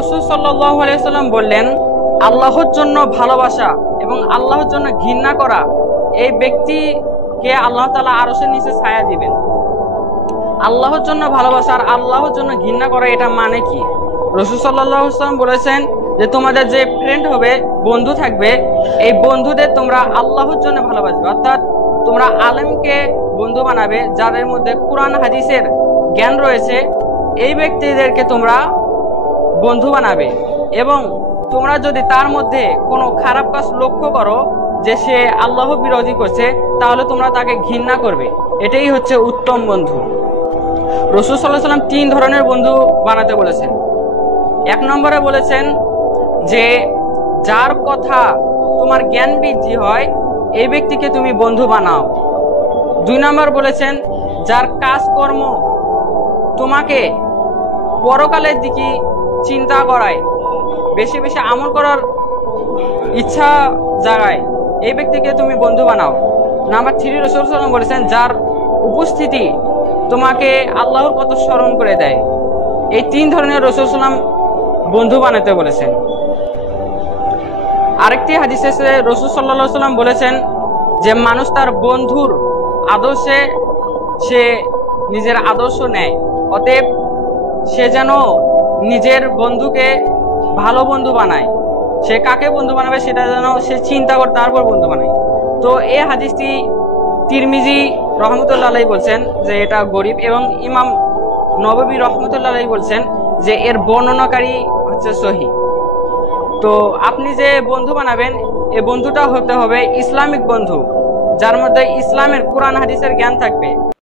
রাসূল সাল্লাল্লাহু আলাইহি ওয়াসাল্লাম বললেন, আল্লাহর জন্য ভালোবাসা এবং আল্লাহর জন্য ঘৃণা করা এই ব্যক্তিকে আল্লাহ তাআলা আরশের নিচে ছায়া দিবেন। আল্লাহর জন্য ভালোবাসা আর আল্লাহর জন্য ঘৃণা করা, এটা মানে কি? রাসূল সাল্লাল্লাহু আলাইহি ওয়াসাল্লাম বলেছেন যে তোমাদের যে ফ্রেন্ড হবে, বন্ধু থাকবে, এই বন্ধুদের তোমরা আল্লাহর জন্য ভালোবাসবে, অর্থাৎ তোমরা আলেমকে বন্ধু বানাবে, যাদের মধ্যে কোরআন হাদিসের জ্ঞান রয়েছে, এই ব্যক্তিদেরকে তোমরা বন্ধু বানাবে। এবং তোমরা যদি তার মধ্যে কোনো খারাপ কাজ লক্ষ্য করো যে সে আল্লাহ বিরোধী করছে, তাহলে তোমরা তাকে ঘৃণা করবে। এটাই হচ্ছে উত্তম বন্ধু। রাসূল সাল্লাল্লাহু আলাইহি ওয়াসাল্লাম 3 ধরনের বন্ধু বানাতে বলেছেন। 1 নম্বরে বলেছেন যে যার কথা তোমার জ্ঞান বৃদ্ধি হয়, এই ব্যক্তিকে তুমি বন্ধু বানাও। 2 নম্বর বলেছেন যার কাজকর্ম তোমাকে পরকালের দিকে চিন্তা করায়, বেশি বেশি আমল করার ইচ্ছা জাগায়, এই ব্যক্তিকে তুমি বন্ধু বানাও। নাম্বার 3, রাসূল সাল্লাল্লাহু আলাইহি ওয়াসাল্লাম বলেছেন যার উপস্থিতি তোমাকে আল্লাহর কথা স্মরণ করে দেয়। এই 3 ধরনের রাসূল সাল্লাল্লাহু আলাইহি ওয়াসাল্লাম বন্ধু বানাতে বলেছেন। আরেকটি হাদিসে রাসূল সাল্লাল্লাহু আলাইহি ওয়াসাল্লাম বলেছেন যে মানুষ তার বন্ধুর আদর্শে সে নিজের আদর্শ নেয়, অতএব সে যেন নিজের বন্ধুকে ভালো বন্ধু বানায়। সে কাকে বন্ধু বানাবে সেটা যেন সে চিন্তা করে তারপর বন্ধু বানায়। তো এই হাদিসটি তিরমিজি রহমতুল্লাহ আলাইহি বলছেন যে এটা গরীব, এবং ইমাম নববী রহমতুল্লাহ আলাইহি বলছেন যে এর বর্ণনাকারী হচ্ছে সহিহ। তো আপনি যে বন্ধু বানাবেন, এই বন্ধুটা হতে হবে ইসলামিক বন্ধু, যার মধ্যে ইসলামের কোরআন হাদিসের জ্ঞান থাকবে।